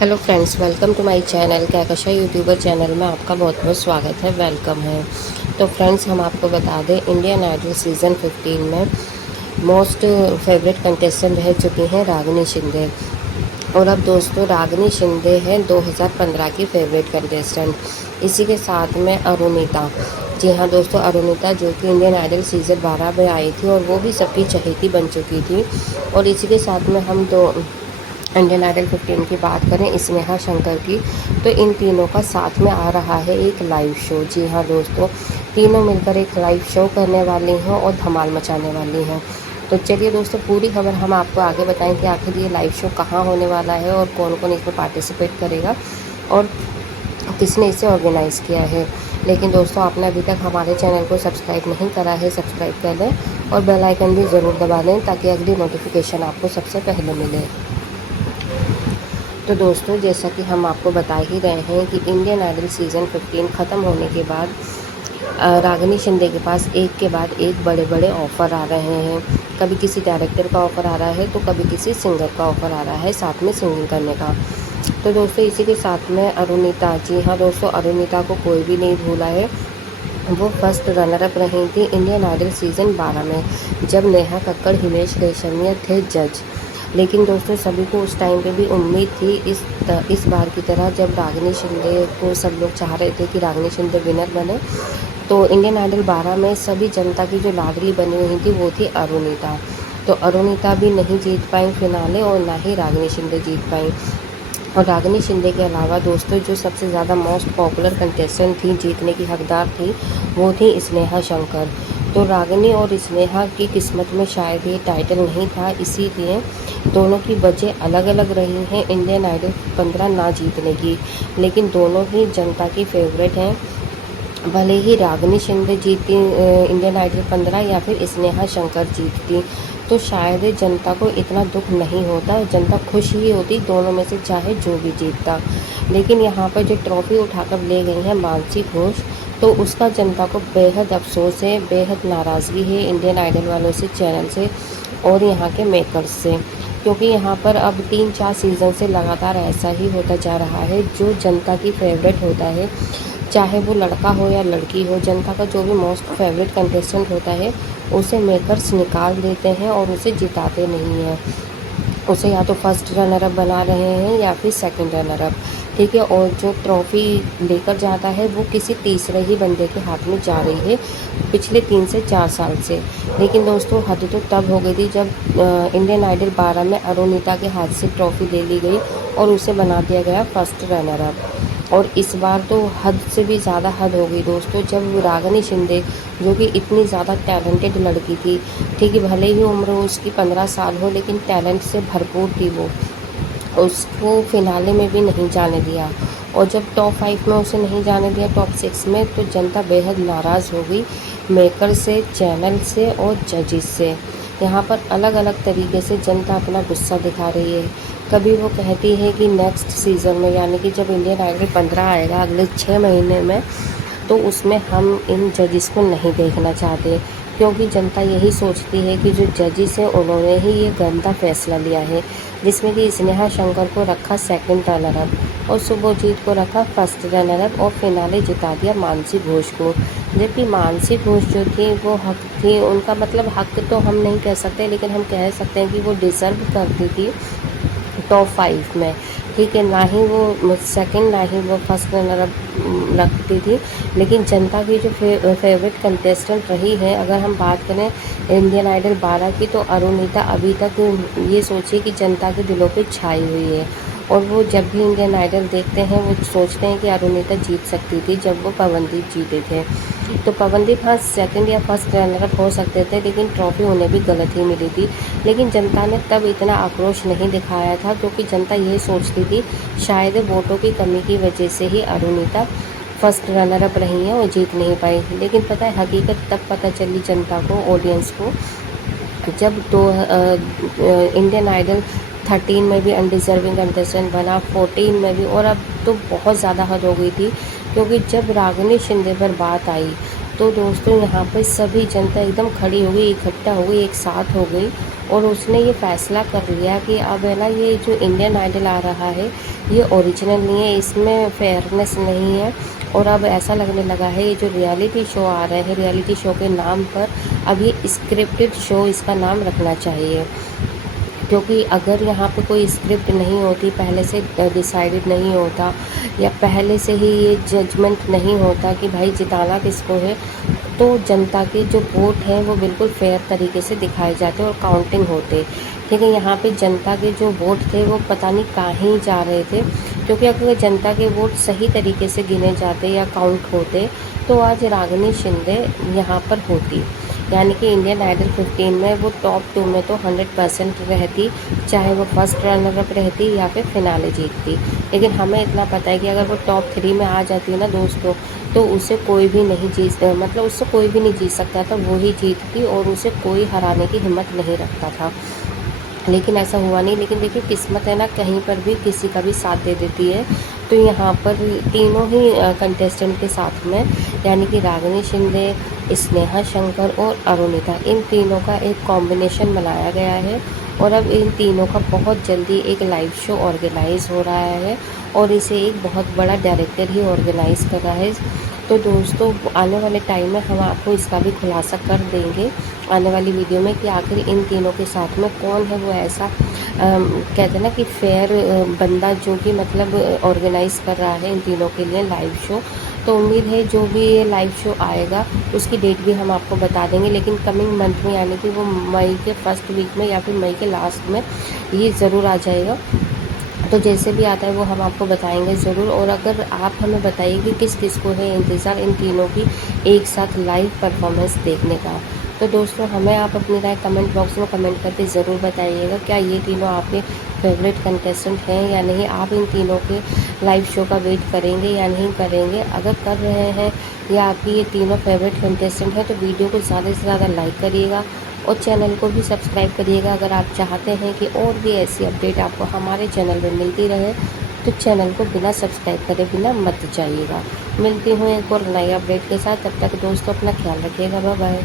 Hello friends, welcome to my channel Kahkasha YouTuber channel में आपका बहुत बहुत स्वागत है, वेलकम है। तो फ्रेंड्स, हम आपको बता दें, इंडियन आइडल सीज़न 15 में मोस्ट फेवरेट कंटेस्टेंट रह चुकी हैं रागिनी शिंदे। और अब दोस्तों, रागिनी शिंदे है 2015 की फेवरेट कंटेस्टेंट। इसी के साथ में अरुणिता, जी हाँ दोस्तों, अरुणिता जो कि इंडियन आइडल सीज़न 12 में आई थी और वो भी सबकी चहेती बन चुकी थी। और इसी के साथ में हम इंडियन आइडल 15 की बात करें, स्नेहा शंकर की, तो इन तीनों का साथ में आ रहा है एक लाइव शो। जी हाँ दोस्तों, तीनों मिलकर एक लाइव शो करने वाली हैं और धमाल मचाने वाली हैं। तो चलिए दोस्तों, पूरी खबर हम आपको आगे बताएं कि आखिर ये लाइव शो कहाँ होने वाला है और कौन कौन इसमें पार्टिसिपेट करेगा और किसने इसे ऑर्गेनाइज़ किया है। लेकिन दोस्तों, आपने अभी तक हमारे चैनल को सब्सक्राइब नहीं करा है, सब्सक्राइब कर लें और बेल आइकन भी ज़रूर दबा लें ताकि अगली नोटिफिकेशन आपको सबसे पहले मिले। तो दोस्तों, जैसा कि हम आपको बता ही रहे हैं कि इंडियन आइडल सीज़न 15 ख़त्म होने के बाद रागिनी शिंदे के पास एक के बाद एक बड़े बड़े ऑफ़र आ रहे हैं। कभी किसी डायरेक्टर का ऑफ़र आ रहा है तो कभी किसी सिंगर का ऑफ़र आ रहा है साथ में सिंगिंग करने का। तो दोस्तों, इसी के साथ में अरुणिता, जी हाँ दोस्तों, अरुणिता को कोई भी नहीं भूला है। वो फर्स्ट रनर अप रही थी इंडियन आइडल सीज़न 12 में, जब नेहा कक्कड़, हिमेश रेशमिया थे जज। लेकिन दोस्तों, सभी को उस टाइम पे भी उम्मीद थी इस बार की तरह, जब रागिनी शिंदे को सब लोग चाह रहे थे कि रागिनी शिंदे विनर बने, तो इंडियन आइडल 12 में सभी जनता की जो लाडली बनी हुई थी वो थी अरुणिता। तो अरुणिता भी नहीं जीत पाई फिनाले और ना ही रागिनी शिंदे जीत पाई। और रागिनी शिंदे के अलावा दोस्तों, जो सबसे ज़्यादा मोस्ट पॉपुलर कंटेस्टेंट थी, जीतने की हकदार थी, वो थी स्नेहा शंकर। तो रागिनी और स्नेहा की किस्मत में शायद ये टाइटल नहीं था, इसीलिए दोनों की वजह अलग अलग रही हैं इंडियन आइडल 15 ना जीतने की। लेकिन दोनों ही जनता की फेवरेट हैं। भले ही रागिनी शिंदे जीती इंडियन आइडल 15 या फिर स्नेहा शंकर जीतती, तो शायद जनता को इतना दुख नहीं होता, जनता खुश ही होती दोनों में से चाहे जो भी जीतता। लेकिन यहाँ पर जो ट्रॉफ़ी उठाकर ले गई है मानसी घोष, तो उसका जनता को बेहद अफसोस है, बेहद नाराज़गी है इंडियन आइडल वालों से, चैनल से और यहाँ के मेकर्स से। क्योंकि यहाँ पर अब 3-4 सीज़न से लगातार ऐसा ही होता जा रहा है। जो जनता की फेवरेट होता है, चाहे वो लड़का हो या लड़की हो, जनता का जो भी मोस्ट फेवरेट कंटेस्टेंट होता है, उसे मेकर्स निकाल देते हैं और उसे जिताते नहीं हैं। उसे या तो फर्स्ट रनर अप बना रहे हैं या फिर सेकंड रनर अप, ठीक है। और जो ट्रॉफ़ी लेकर जाता है वो किसी तीसरे ही बंदे के हाथ में जा रही है पिछले 3 से 4 साल से। लेकिन दोस्तों, हद तो तब हो गई थी जब इंडियन आइडल 12 में अरुणिता के हाथ से ट्रॉफ़ी ले ली गई और उसे बना दिया गया फर्स्ट रनर अप। और इस बार तो हद से भी ज़्यादा हद हो गई दोस्तों, जब रागिनी शिंदे, जो कि इतनी ज़्यादा टैलेंटेड लड़की थी, ठीक है, भले ही उम्र उसकी 15 साल हो, लेकिन टैलेंट से भरपूर थी वो, उसको फिनाले में भी नहीं जाने दिया। और जब टॉप 5 में उसे नहीं जाने दिया, टॉप 6 में, तो जनता बेहद नाराज़ हो गई मेकर से, चैनल से और जजेस से। यहाँ पर अलग अलग तरीके से जनता अपना गुस्सा दिखा रही है। कभी वो कहती है कि नेक्स्ट सीज़न में, यानी कि जब इंडियन आइडल 15 आएगा अगले 6 महीने में, तो उसमें हम इन जजेस को नहीं देखना चाहते, क्योंकि जनता यही सोचती है कि जो जजेस हैं उन्होंने ही ये गंदा फैसला लिया है, जिसमें कि स्नेहा शंकर को रखा सेकंड रनर अप और शुभजीत को रखा फर्स्ट रनर अप और फिनाले जिता दिया मानसी घोष को। जबकि मानसी घोष जो थी वो हक थी, उनका मतलब हक तो हम नहीं कह सकते, लेकिन हम कह सकते हैं कि वो डिज़र्व करती थी टॉप 5 में, ठीक है। ना ही वो सेकंड, ना ही वो फर्स्ट रनर अप रखती थी। लेकिन जनता की जो फेवरेट कंटेस्टेंट रही है, अगर हम बात करें इंडियन आइडल 12 की, तो अरुणिता अभी तक ये सोचिए कि जनता के दिलों पे छाई हुई है। और वो जब भी इंडियन आइडल देखते हैं वो सोचते हैं कि अरुणिता जीत सकती थी, जब वो पवनदीप जीते थे। तो पवनदीप हाँ सेकंड या फर्स्ट रनर अप हो सकते थे, लेकिन ट्रॉफ़ी उन्हें भी गलत ही मिली थी। लेकिन जनता ने तब इतना आक्रोश नहीं दिखाया था, क्योंकि जनता ये सोचती थी शायद वोटों की कमी की वजह से ही अरुणिता फर्स्ट रनर अप रही हैं और जीत नहीं पाई। लेकिन पता है, हकीकत तब पता चली जनता को, ऑडियंस को, जब इंडियन आइडल 13 में भी अनडिज़र्विंग कंटेस्टेंट बना, 14 में भी, और अब तो बहुत ज़्यादा हद हो गई थी। क्योंकि जब रागिनी शिंदे पर बात आई, तो दोस्तों यहाँ पर सभी जनता एकदम खड़ी हो गई, इकट्ठा हो गई, एक साथ हो गई और उसने ये फ़ैसला कर लिया कि अब है ना ये जो इंडियन आइडल आ रहा है ये ओरिजिनल नहीं है, इसमें फेयरनेस नहीं है। और अब ऐसा लगने लगा है ये जो रियलिटी शो आ रहे हैं, रियलिटी शो के नाम पर अब ये स्क्रिप्टेड शो इसका नाम रखना चाहिए। क्योंकि अगर यहाँ पे कोई स्क्रिप्ट नहीं होती, पहले से डिसाइडेड नहीं होता, या पहले से ही ये जजमेंट नहीं होता कि भाई जिताना किसको है, तो जनता के जो वोट हैं वो बिल्कुल फेयर तरीके से दिखाए जाते और काउंटिंग होते। ठीक है, यहाँ पे जनता के जो वोट थे वो पता नहीं कहीं जा रहे थे, क्योंकि अगर जनता के वोट सही तरीके से गिने जाते या काउंट होते तो आज रागिनी शिंदे यहाँ पर होती, यानी कि इंडियन आइडल 15 में वो टॉप 2 में तो 100% रहती, चाहे वो फर्स्ट रनर अप रहती या फिर फिनाले जीतती। लेकिन हमें इतना पता है कि अगर वो टॉप 3 में आ जाती है ना दोस्तों, तो उसे कोई भी नहीं मतलब उससे कोई भी नहीं जीत सकता था, वो ही जीतती और उसे कोई हराने की हिम्मत नहीं रखता था। लेकिन ऐसा हुआ नहीं। लेकिन देखिए किस्मत है ना, कहीं पर भी किसी का भी साथ दे देती है। तो यहाँ पर तीनों ही कंटेस्टेंट के साथ में, यानी कि रागिनी शिंदे, स्नेहा शंकर और अरुणिता, इन तीनों का एक कॉम्बिनेशन बनाया गया है। और अब इन तीनों का बहुत जल्दी एक लाइव शो ऑर्गेनाइज हो रहा है और इसे एक बहुत बड़ा डायरेक्टर ही ऑर्गेनाइज कर रहा है। तो दोस्तों आने वाले टाइम में हम आपको इसका भी खुलासा कर देंगे आने वाली वीडियो में कि आखिर इन तीनों के साथ में कौन है वो ऐसा कहते हैं ना कि फेयर बंदा जो कि मतलब ऑर्गेनाइज़ कर रहा है इन तीनों के लिए लाइव शो। तो उम्मीद है जो भी ये लाइव शो आएगा उसकी डेट भी हम आपको बता देंगे, लेकिन कमिंग मंथ में, यानी कि वो मई के फर्स्ट वीक में या फिर मई के लास्ट में ये ज़रूर आ जाएगा। तो जैसे भी आता है वो हम आपको बताएंगे ज़रूर। और अगर आप हमें बताइए कि किस किस को है इंतज़ार इन तीनों की एक साथ लाइव परफॉर्मेंस देखने का, तो दोस्तों हमें आप अपनी राय कमेंट बॉक्स में कमेंट करके ज़रूर बताइएगा, क्या ये तीनों आपके फेवरेट कंटेस्टेंट हैं या नहीं। आप इन तीनों के लाइव शो का वेट करेंगे या नहीं करेंगे। अगर कर रहे हैं या आपकी ये तीनों फेवरेट कंटेस्टेंट हैं तो वीडियो को ज़्यादा से ज़्यादा लाइक करिएगा और चैनल को भी सब्सक्राइब करिएगा। अगर आप चाहते हैं कि और भी ऐसी अपडेट आपको हमारे चैनल में मिलती रहे तो चैनल को बिना सब्सक्राइब करे बिना मत जाइएगा। मिलती हूँ एक और नई अपडेट के साथ, तब तक दोस्तों अपना ख्याल रखिएगा। Bye bye.